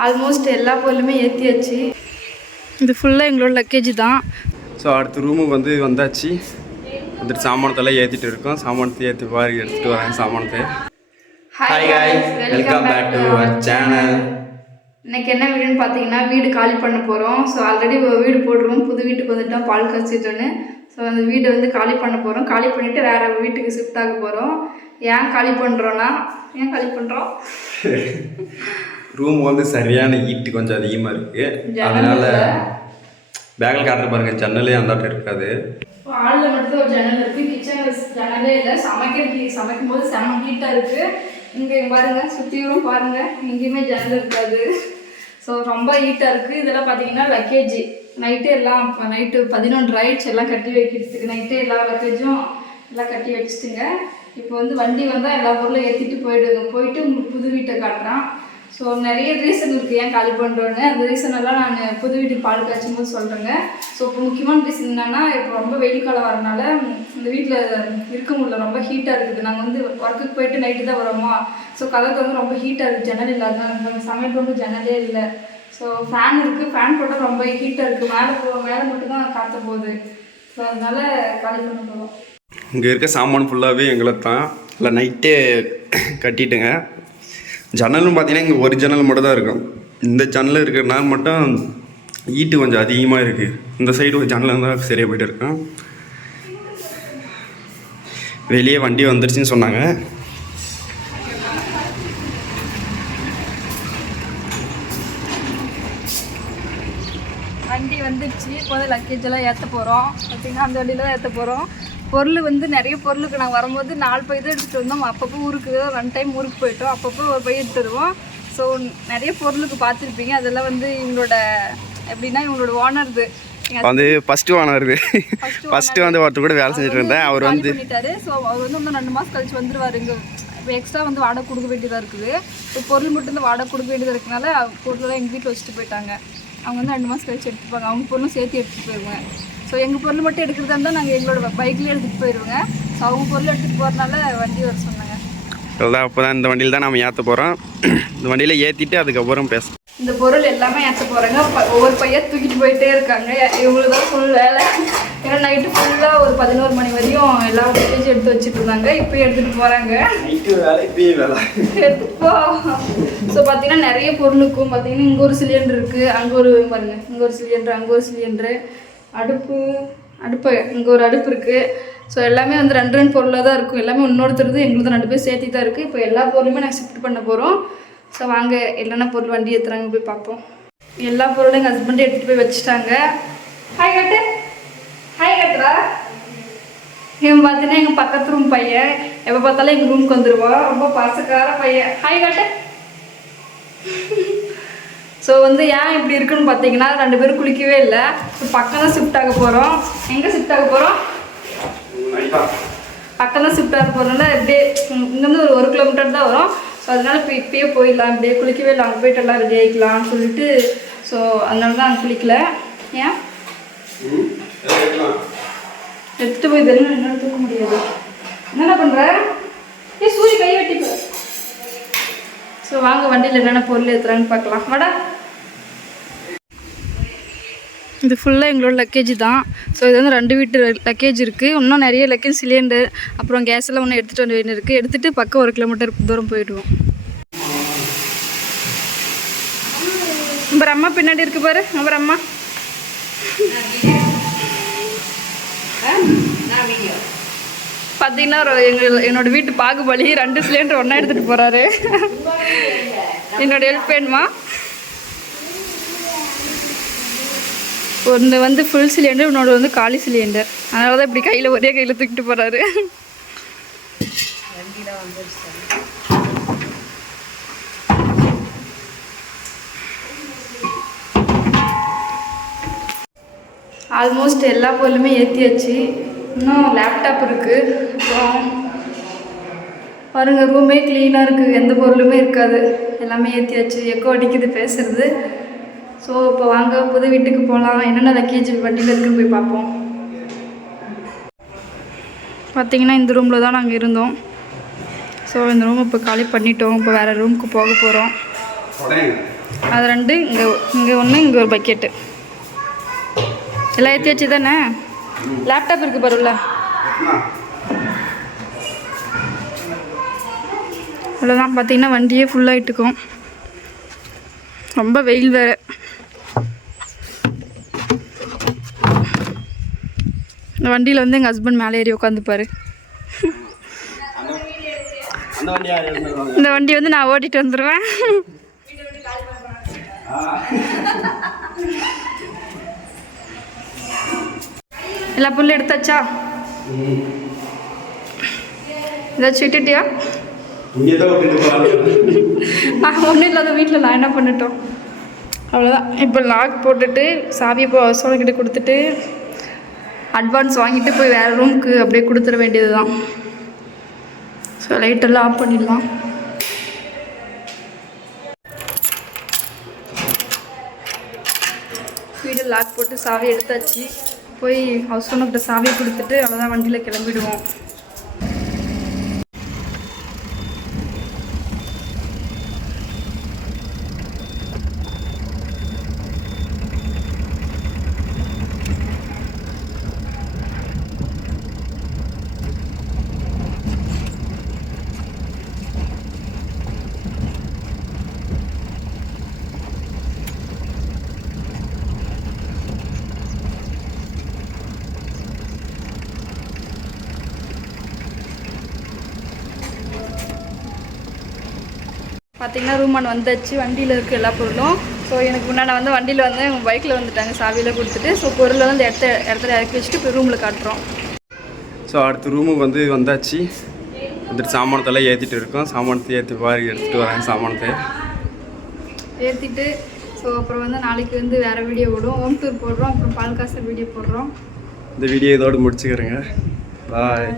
Almost எல்லா பொருளுமே ஏற்றியாச்சு. இது ஃபுல்லாக எங்களோட லக்கேஜ் தான். ஸோ அடுத்த ரூமுக்கு வந்தாச்சு. வந்துட்டு சாமானத்தெல்லாம் ஏற்றிட்டு இருக்கோம். சாமானத்தை ஏற்றி பாரு எடுத்துகிட்டு வரேன் சாமானத்தை. Hi guys, welcome back to our channel. இன்னைக்கு என்ன வீடுன்னு பார்த்தீங்கன்னா வீடு காலி பண்ண போகிறோம். ஸோ ஆல்ரெடி வீடு போடுறோம், புது வீட்டுக்கு வந்துட்டோம் பால் காய்ச்சிட்டோன்னு. ஸோ அந்த வீடை வந்து காலி பண்ண போகிறோம். காலி பண்ணிவிட்டு வேறு வீட்டுக்கு ஷிஃப்ட் ஆக போகிறோம். ஏன் காலி பண்ணுறோன்னா பண்ணுறோம் ரூம் வந்து சரியான ஹீட்டு கொஞ்சம் அதிகமாக இருக்குது. அதனால் பேக்கில் காட்டுற பாருங்கள், ஜன்னலே அந்தாட்டம் இருக்காது. ஹாலில் மட்டும் ஒரு ஜன்னல் இருக்குது, கிச்சனில் ஜன்னலே இல்லை. சமைக்கும் போது செம்ம ஹீட்டாக இருக்குது. இங்கே பாருங்கள், சுற்றியும் பாருங்கள், எங்கேயுமே ஜன்னல் இருக்காது. ஸோ ரொம்ப ஹீட்டாக இருக்குது. இதெல்லாம் பார்த்தீங்கன்னா லக்கேஜ் நைட்டு எல்லாம் நைட்டு 11 ஆயிடுச்சு எல்லாம் கட்டி வைக்கிறதுக்கு. நைட்டே எல்லா லக்கேஜும் எல்லாம் கட்டி வச்சுட்டுங்க. இப்போ வந்து வண்டி வந்தால் எல்லா பொருளும் ஏற்றிட்டு போயிட்டு உங்களுக்கு புது வீட்டை காட்டுறான். ஸோ நிறைய ரீசன் இருக்குது ஏன் காலி பண்ணுறோன்னு. அந்த ரீசன் எல்லாம் நான் புது வீட்டுக்கு பால் காய்ச்சும் போது சொல்கிறேங்க. ஸோ இப்போ முக்கியமான ரீசன் என்னென்னா, இப்போ ரொம்ப வெயில் காலம் வரனால இந்த வீட்டில் இருக்க முடியல, ரொம்ப ஹீட்டாக இருக்குது. நாங்கள் வந்து ஒர்க்குக்கு போயிட்டு நைட்டு தான் வரோமா. ஸோ கதவுக்கு வந்து ரொம்ப ஹீட்டாக இருக்குது. ஜன்னல் இல்லாத சமையல் ரொம்ப ஜன்னலே இல்லை. ஸோ ஃபேன் இருக்குது, ஃபேன் போட்டால் ரொம்ப ஹீட்டாக இருக்குது. மேலே மட்டும் தான் காற்ற போகுது. ஸோ அதனால காலி பண்ண போகிறோம். இங்கே இருக்க சாமான் ஃபுல்லாகவே எங்களை தான் இல்லை நைட்டே கட்டிட்டுங்க. ஜன்னலும் பார்த்தீங்கன்னா இங்கே ஒரு ஜன்னல் மட்டும் தான் இருக்கும். இந்த ஜன்னல் இருக்கிறனால மட்டும் ஹீட்டு கொஞ்சம் அதிகமாக இருக்குது. இந்த சைடு ஒரு ஜன்னல் தான் சரியாக போய்ட்டு இருக்கோம். வெளியே வண்டி வந்துருச்சுன்னு சொன்னாங்க. வண்டி வந்துடுச்சு. இப்போ வந்து லக்கேஜ் எல்லாம் ஏற்ற போகிறோம். பார்த்திங்கன்னா அந்த வண்டியில் தான் ஏற்ற போகிறோம். பொருள் வந்து நிறைய பொருளுக்கு நாங்கள் வரும்போது 4 பை தான் எடுத்துகிட்டு வந்தோம். அப்பப்போ ஊருக்கு 1 டைம் ஊருக்கு போயிட்டோம். அப்பப்போ ஒரு பை எடுத்து வருவோம். ஸோ நிறைய பொருளுக்கு பார்த்துருப்பீங்க. அதெல்லாம் வந்து இவங்களோட எப்படின்னா இவங்களோட ஓனர்து வந்து ஃபஸ்ட்டு ஓனருது. ஃபஸ்ட்டு வந்து ஒருத்தர் கூட வேலை செஞ்சுட்டு இருந்தேன். அவர் வந்து பண்ணிட்டாரு. ஸோ அவர் வந்து இன்னும் 2 மாதம் கழிச்சு வந்துடுவார். இங்கே இப்போ எக்ஸ்ட்ரா வந்து வாடகை கொடுக்க வேண்டியதாக இருக்குது. இப்போ பொருள் மட்டும் இந்த வாடகை கொடுக்க வேண்டியதாக இருக்கனால பொருளெல்லாம் எங்கள் வீட்டில் வச்சுட்டு போயிட்டாங்க. அவங்க வந்து 2 மாதம் கழிச்சு எடுத்துப்பாங்க. அவங்க பொருளும் சேர்த்து எடுத்துகிட்டு போயிடுவேன். ஸோ எங்கள் பொருள் மட்டும் எடுக்கிறதா இருந்தால் நாங்கள் எங்களோட பைக்லேயே எடுத்துகிட்டு போயிடுவோங்க. ஸோ அவங்க பொருள் எடுத்துகிட்டு போகிறதுனால வண்டி வர சொன்னாங்க. அதுதான் அப்போ தான் இந்த வண்டியில் தான் நம்ம ஏற்ற போகிறோம். இந்த வண்டியில் ஏற்றிட்டு அதுக்கப்புறம் பேச இந்த பொருள் எல்லாமே ஏற்ற போகிறாங்க. ஒவ்வொரு பையன் தூக்கிட்டு போயிட்டே இருக்காங்க. இவங்களுக்கு தான் ஃபுல் வேலை. ஏன்னா நைட்டு ஃபுல்லாக ஒரு 11 மணி வரையும் எல்லா பேஜ் எடுத்து வச்சுட்டு இருந்தாங்க. இப்போ எடுத்துகிட்டு போகிறாங்க. எடுத்துகிட்டு போ. ஸோ பார்த்தீங்கன்னா நிறைய பொருளுக்கும் பார்த்தீங்கன்னா இங்கே ஒரு சிலிண்டர் இருக்குது, அங்கே ஒரு பாருங்க, இங்கே ஒரு சிலிண்டர், அங்கே ஒரு சிலிண்டரு, அடுப்பு இங்கே ஒரு அடுப்பு இருக்குது. ஸோ எல்லாமே வந்து 2 பொருளாக தான் இருக்கும். எல்லாமே இன்னொருத்தருது எங்களுக்கு 2 பேர் சேர்த்து தான் இருக்குது. இப்போ எல்லா பொருளுமே நாங்கள் ஷிஃப்ட் பண்ண போகிறோம். ஸோ வாங்க என்னென்ன பொருள் வண்டி ஏற்றுறாங்க போய் பார்ப்போம். எல்லா பொருளும் எங்கள் ஹஸ்பண்டே எடுத்துகிட்டு போய் வச்சுட்டாங்க. ஹாய் கட்டு, ஹாய் கட்டுறா. இவன் பார்த்தீங்கன்னா எங்கள் பக்கத்து ரூம் பையன். எப்போ பார்த்தாலும் எங்கள் ரூமுக்கு வந்துடுவான். ரொம்ப பாசக்கார பையன். ஹாய் கட்டு. ஸோ வந்து ஏன் இப்படி இருக்குன்னு பார்த்தீங்கன்னா 2 பேரும் குளிக்கவே இல்லை. ஸோ பக்கம் தான் ஷிஃப்ட் ஆக போகிறோம். எங்கே ஷிஃப்ட் ஆக போகிறோம்? பக்கம் தான் ஷிஃப்ட் ஆக போகிறோம்னா எப்படியே இங்கேருந்து ஒரு 1 கிலோமீட்டர் தான் வரும். ஸோ அதனால் இப்போ இப்பயே போயிடலாம், இப்படியே குளிக்கவே இல்லை, அங்கே போய்ட்டு எல்லாம் ரெடி ஆகிக்கலாம்னு சொல்லிட்டு. ஸோ அதனால தான் அங்கே குளிக்கல. ஏன் எடுத்துகிட்டு போய் தெரியும், என்னால் தூக்க முடியாது. என்னென்ன பண்ணுற? சூரிய கை வெட்டிப்போ. ஸோ வாங்க வண்டியில் என்னென்ன பொருள் ஏற்றுறாங்கன்னு பார்க்கலாம். வாடா. இது ஃபுல்லாக எங்களோட லக்கேஜ் தான். ஸோ இது வந்து 2 வீட்டு லக்கேஜ் இருக்குது. இன்னும் நிறைய லக்கேஜ், சிலிண்டர், அப்புறம் கேஸ் எல்லாம் ஒன்று எடுத்துகிட்டு வந்து வேண்டியது இருக்குது. எடுத்துகிட்டு பக்கம் 1 கிலோமீட்டர் தூரம் போயிடுவோம். அப்புறம் அம்மா பின்னாடி இருக்குது பாரு. அப்புறம் அம்மா பார்த்தீங்கன்னா என்னோட வீட்டு பாகுபலி 2 சிலிண்டர் ஒன்றா எடுத்துகிட்டு போகிறாரு. என்னோட ஹெல்ப் வேணுமா? ஒன்று வந்து ஃபுல் சிலிண்டர், இன்னொரு வந்து காலி சிலிண்டர். அதனால தான் இப்படி கையில் ஒரே கையில் தூக்கிட்டு போகிறாரு. ஆல்மோஸ்ட் எல்லா பொருளுமே ஏற்றியாச்சு. இன்னும் லேப்டாப் இருக்குது. அப்புறம் பாருங்கள், ரூமே க்ளீனாக இருக்குது, எந்த பொருளுமே இருக்காது. எல்லாமே ஏற்றியாச்சு. எக்கோ அடிக்குது பேசுகிறது. ஸோ இப்போ வாங்க புது வீட்டுக்கு போகலாம். என்னென்ன லக்கேஜ் வண்டியில் இருக்குன்னு போய் பார்ப்போம். பார்த்திங்கன்னா இந்த ரூமில் தான் நாங்கள் இருந்தோம். ஸோ இந்த ரூம் இப்போ காலி பண்ணிட்டோம். இப்போ வேறு ரூமுக்கு போக போகிறோம். அது 2 இங்கே 1 இங்கே ஒரு பக்கெட்டு எல்லாம் ஏற்றி வச்சு தானே. லேப்டாப் இருக்குது பாருல. அவ்வளோதான். பார்த்தீங்கன்னா வண்டியே ஃபுல்லாகிட்டுக்கும். ரொம்ப வெயில் வேறு. இந்த வண்டியில் வந்து எங்கள் ஹஸ்பண்ட் மேலே ஏறி உட்காந்துப்பார். இந்த வண்டி வந்து நான் ஓட்டிகிட்டு வந்துடுவேன். எல்லா பொருளும் எடுத்தாச்சா? ஏதாச்சும் விட்டுட்டியா? ஒன்றும் இல்லாத வீட்டில் நான் என்ன பண்ணட்டும். அவ்வளோதான். இப்போ லாக் போட்டுட்டு சாவியை போய் ஹவுஸ்ஓனர்கிட்ட கொடுத்துட்டு அட்வான்ஸ் வாங்கிட்டு போய் வேறு ரூமுக்கு அப்படியே கொடுத்துட வேண்டியது தான். ஸோ லைட்டெல்லாம் ஆஃப் பண்ணிடலாம். வீடு லாக் போட்டு சாவி எடுத்தாச்சு. போய் ஹவுஸ் ஓனர்கிட்ட சாவியை கொடுத்துட்டு அவ்வளோதான் வண்டியில் கிளம்பிடுவோம். பார்த்திங்கன்னா ரூமான் வந்தாச்சு. வண்டியில் இருக்குது எல்லா பொருளும். ஸோ எனக்கு முன்னாடி வந்து வண்டியில் வந்து பைக்கில் வந்துட்டாங்க சாவியில் கொடுத்துட்டு. ஸோ பொருளை வந்து இடத்துல இறக்கி வச்சுட்டு இப்போ ரூமில் காட்டுறோம். ஸோ அடுத்த ரூமுக்கு வந்தாச்சு. வந்துட்டு சாமானத்தெல்லாம் ஏற்றிட்டு இருக்கோம். சாமானத்தை ஏற்றி பாரு எடுத்துகிட்டு வரேன். சாமானத்தை ஏற்றிட்டு ஸோ அப்புறம் வந்து நாளைக்கு வந்து வேறு வீடியோ விடும். ஹோம் டூர் போடுறோம். அப்புறம் பால் காசு வீடியோ போடுறோம். இந்த வீடியோ இதோடு முடிச்சுக்கிறேங்க. பாய்.